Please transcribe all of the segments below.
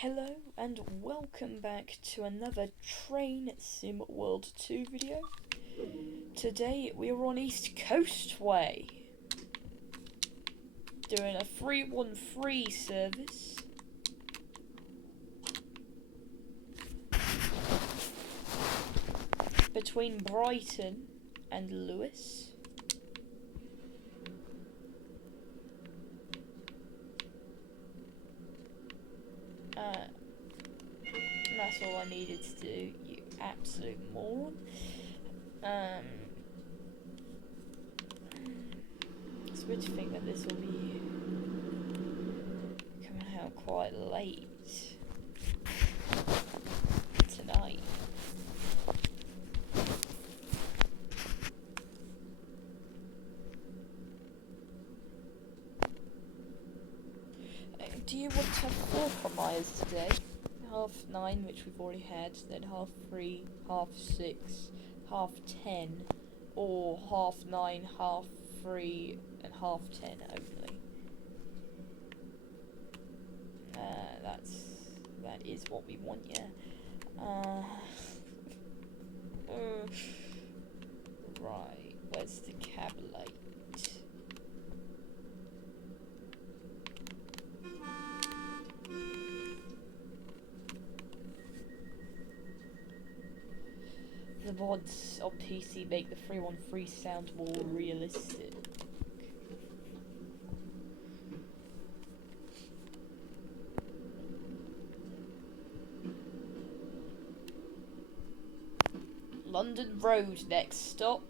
Hello and welcome back to another Train Sim World 2 video. Today we are on East Coastway, doing a 313 service. Between Brighton and Lewis. That's all I needed to do, you absolute moron. It's weird to think that this will be coming out quite late tonight. Do you want to have 4 premieres today? 9:30, which we've already had, then 3:30, 6:30, 10:30, or 9:30, 3:30, and 10:30 only. That is what we want, yeah. Right, where's the cab light? The mods on PC make the 313 sound more realistic. London Road, next stop.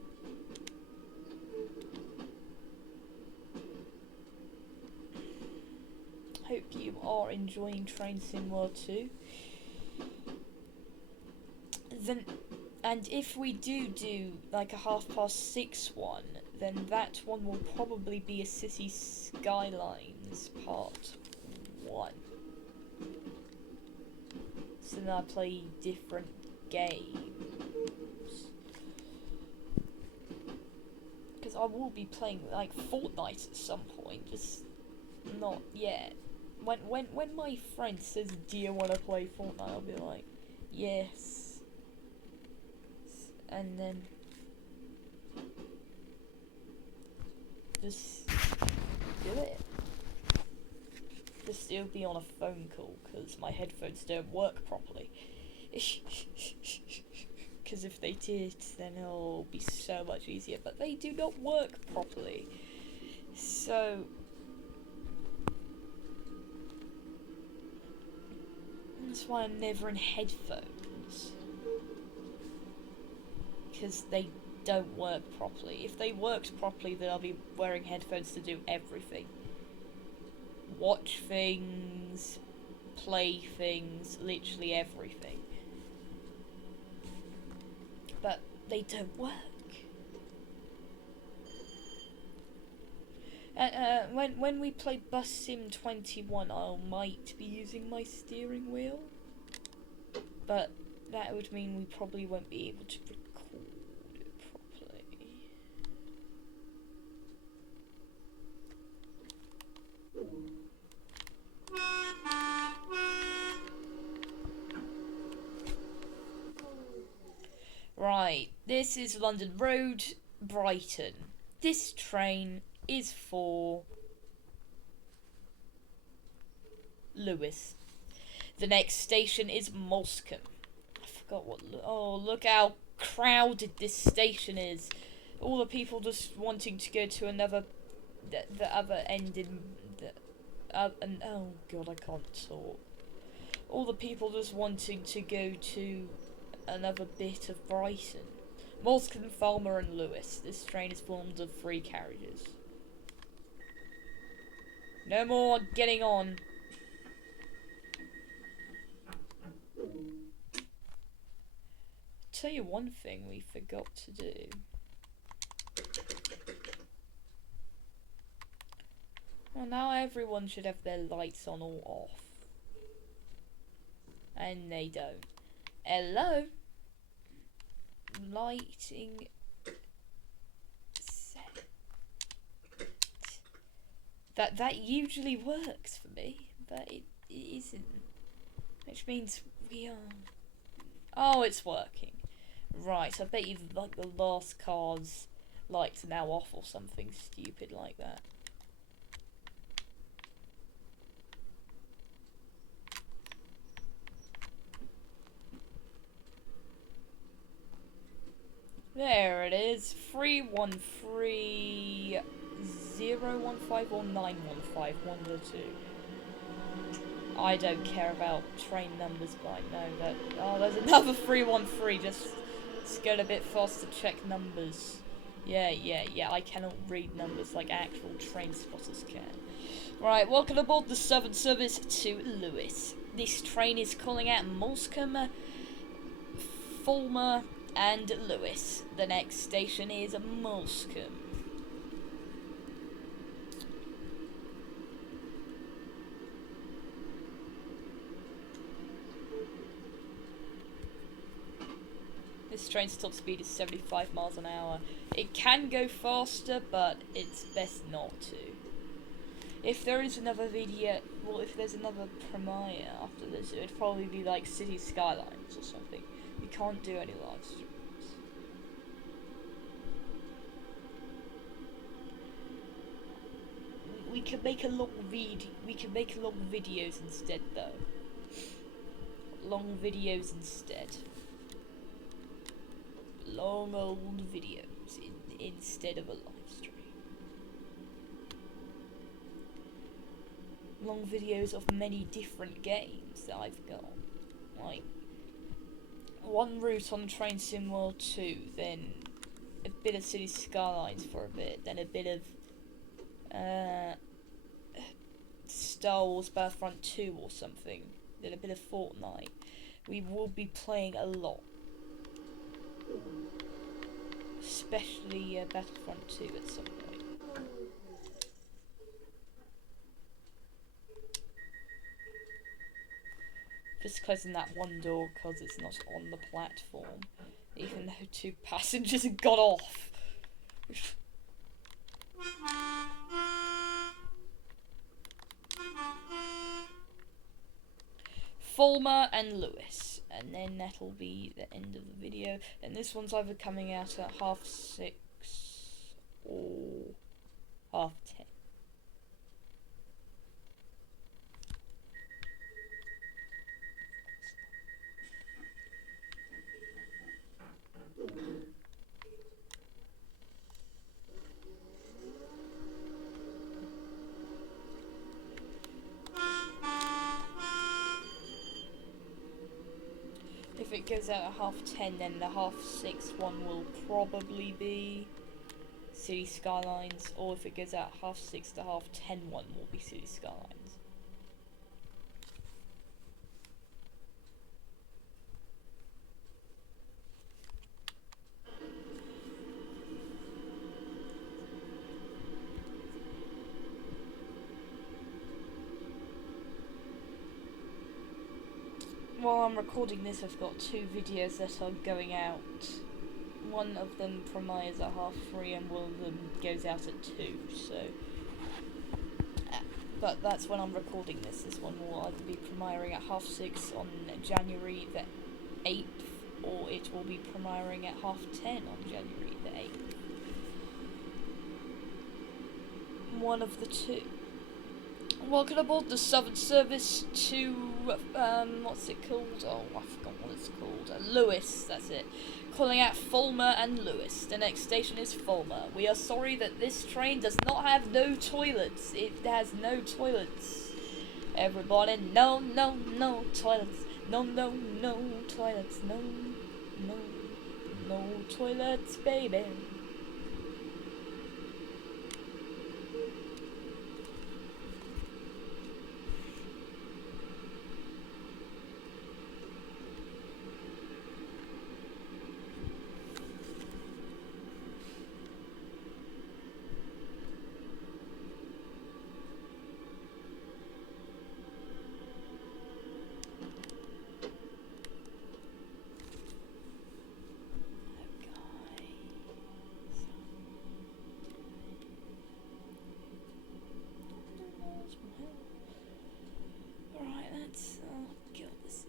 Hope you are enjoying Train Sim World 2. And if we do like a 6:30 one, then that one will probably be a City Skylines part 1. So then I play different games. Because I will be playing like Fortnite at some point, just not yet. When my friend says, "Do you want to play Fortnite?" I'll be like, "Yes." And then just do it. Just still be on a phone call because my headphones don't work properly. Because if they did, then it'll be so much easier. But they do not work properly. So that's why I'm never in headphones. Because they don't work properly. If they worked properly, then I'll be wearing headphones to do everything. Watch things, play things, literally everything. But they don't work. When we play Bus Sim 21, I might be using my steering wheel. But that would mean we probably won't be able to record it properly. Right, this is London Road, Brighton. This train is for Lewis. The next station is Moulsecoomb. I forgot what. Oh, look how crowded this station is. All the people just wanting to go to another, the other end in the. And oh god, I can't talk. All the people just wanting to go to another bit of Brighton. Moulsecoomb, Falmer, and Lewis. This train is formed of 3 carriages. No more getting on. Tell you one thing we forgot to do. Well, now everyone should have their lights on or off. And they don't. Hello? Lighting set. That usually works for me, but it isn't. Which means we are... Oh, it's working. Right, I bet you like the last car's lights are now off or something stupid like that. There it is. 313015 or 915, one of the two. I don't care about train numbers, but I know that... Oh, there's another 313. Just get a bit fast to check numbers. Yeah, I cannot read numbers like actual train spotters can. Right, welcome aboard the Southern Service to Lewis. This train is calling at Moulsecoomb, Fulmer, and Lewis. The next station is Moulsecoomb. This train's top speed is 75 miles an hour. It can go faster, but it's best not to. If there is another video, well, if there's another premiere after this, it would probably be like City Skylines or something. You can't do any live streams. We could make a long videos instead, though. Long videos instead. Long old videos instead of a live stream. Long videos of many different games that I've got. Like, one route on Train Sim World 2, then a bit of City Skylines for a bit, then a bit of Star Wars Battlefront 2 or something, then a bit of Fortnite. We will be playing a lot. Especially Battlefront 2 at some point. Just closing that one door because it's not on the platform, even though 2 passengers got off. Fulmer and Lewis, and then that'll be the end of the video. And this one's either coming out at 6:30 or 10:30. If it goes out at 10:30, then the 6:30 one will probably be City Skylines, or if it goes out at 6:30 to 10:30 one will be City Skylines. While I'm recording this, I've got 2 videos that are going out. One of them premieres at 3:30 and one of them goes out at 2, so... But that's when I'm recording this. This one will either be premiering at 6:30 on January the 8th, or it will be premiering at 10:30 on January the 8th. One of the two. Welcome aboard the Southern Service to, what's it called? Oh, I forgot what it's called. Lewis, that's it. Calling out Fulmer and Lewis. The next station is Fulmer. We are sorry that this train does not have no toilets. It has no toilets. Everybody, no toilets. No toilets. No toilets, baby. Alright, let's... oh god, this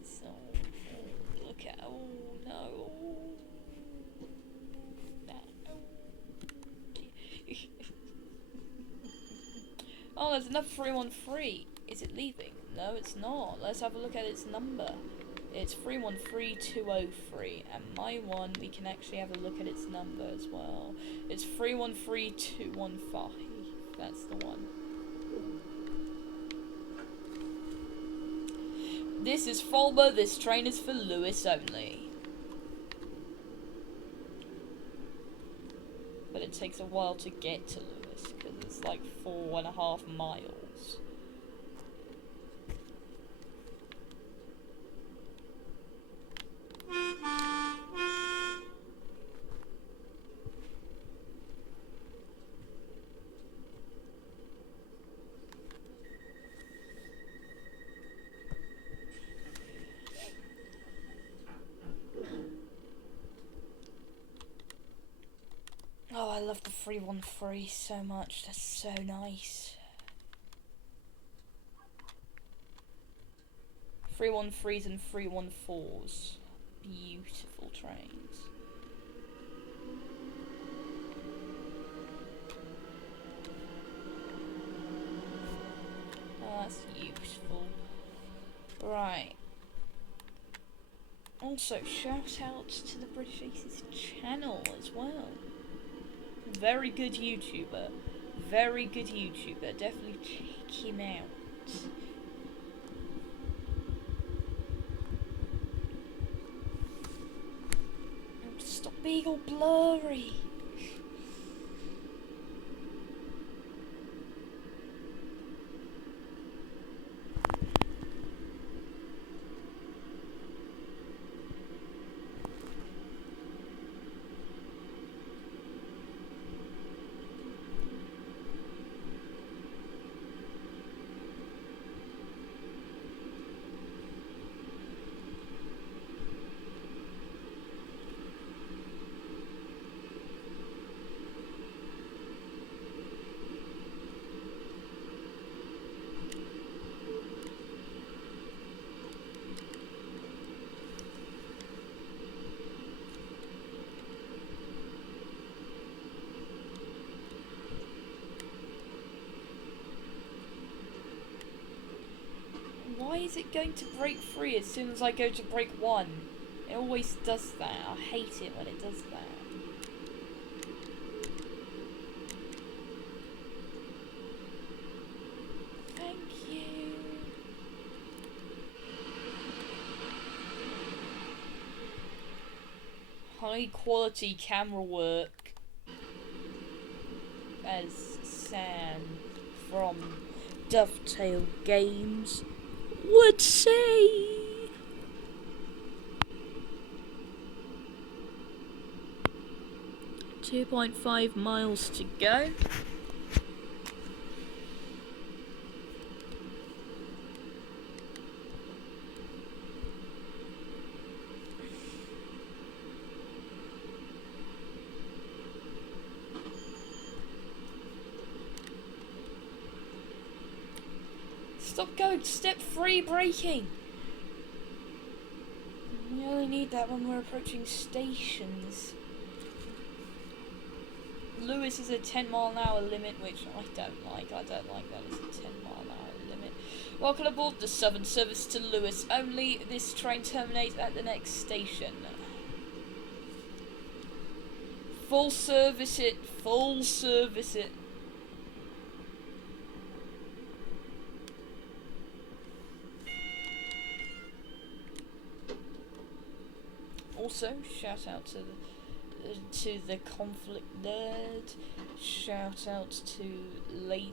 there's another 313. Is it leaving? No, it's not. Let's have a look at its number. It's 313203, and my one, we can actually have a look at its number as well. It's 313215. That's the one. This is Fulmer. This train is for Lewis only. But it takes a while to get to Lewis because it's like 4.5 miles. Oh, I love the 313 so much. That's so nice. 313s and 314s. Beautiful trains. Oh, that's useful. Right. Also, shout out to the British Aces channel as well. Very good YouTuber. Very good YouTuber. Definitely check him out. Stop being all blurry. Why is it going to break free as soon as I go to break 1? It always does that. I hate it when it does that. Thank you. High quality camera work, as Sam from Dovetail Games would say. .5 miles to go. Stop going step 3 braking. We only need that when we're approaching stations. Lewis is a 10-mile-an-hour limit, which I don't like. I don't like that as a 10-mile-an-hour limit. Welcome aboard the Southern Service to Lewis only. This train terminates at the next station. Full service it. Full service it. Also, shout out to the conflict nerd. Shout out to the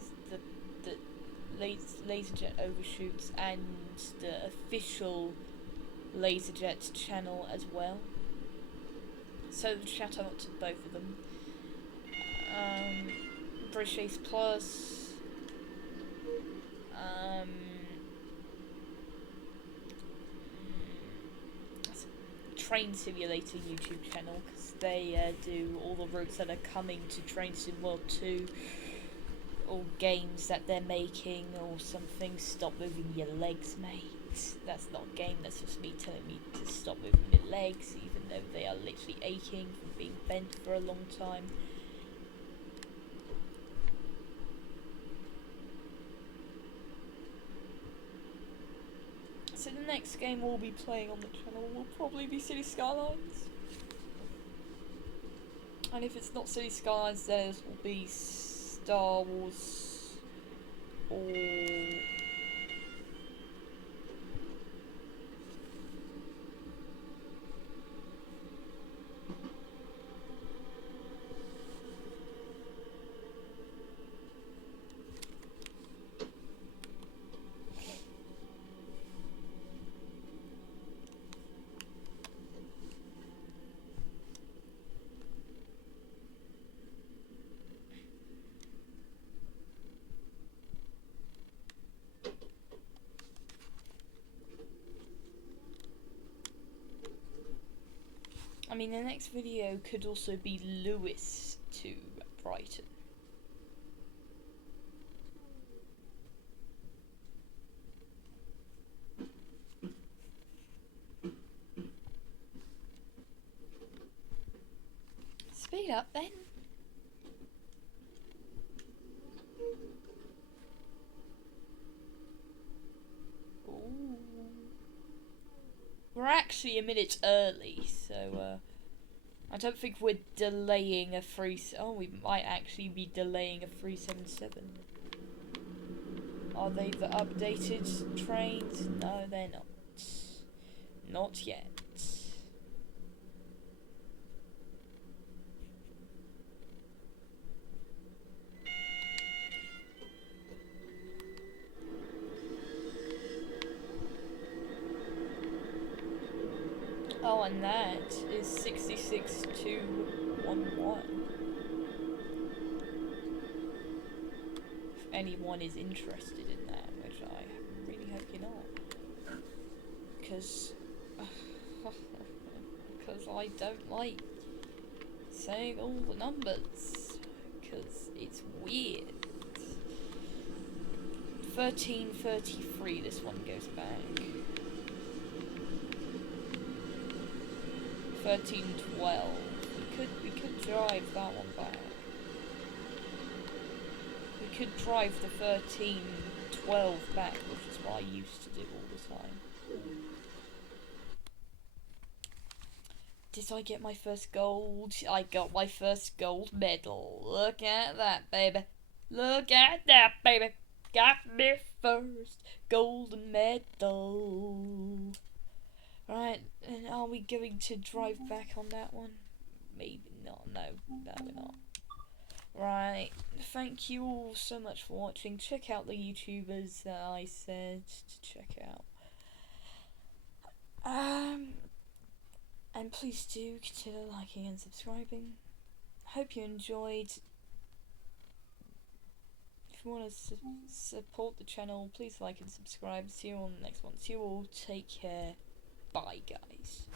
Laserjet Overshoots and the official Laserjet channel as well. So shout out to both of them. British Ace Plus. Train Simulator YouTube channel, because they do all the routes that are coming to Train Sim World 2, or games that they're making or something. Stop moving your legs, mate. That's not a game, that's just me telling me to stop moving my legs, even though they are literally aching from being bent for a long time. So the next game we'll be playing on the channel will probably be City Skylines. And if it's not City Skylines, then it will be Star Wars or... I mean, the next video could also be Lewis to Brighton. Speed up then. Ooh. We're actually a minute early, so I don't think we're delaying a 3... Oh, we might actually be delaying a 377. Are they the updated trains? No, they're not. Not yet. Oh, and that is 66211. If anyone is interested in that, which I really hope you're not. Because I don't like saying all the numbers. Because it's weird. 1333, this one goes back. 1312. We could drive that one back. We could drive the 1312 back, which is what I used to do all the time. Did I get my first gold? I got my first gold medal. Look at that, baby. Look at that, baby. Got me first golden medal. Right, and are we going to drive back on that one? Maybe not. No, we're not. Right, thank you all so much for watching. Check out the YouTubers that I said to check out. And please do consider liking and subscribing. Hope you enjoyed. If you want to support the channel, please like and subscribe. See you on the next one. See you all. Take care. Bye, guys.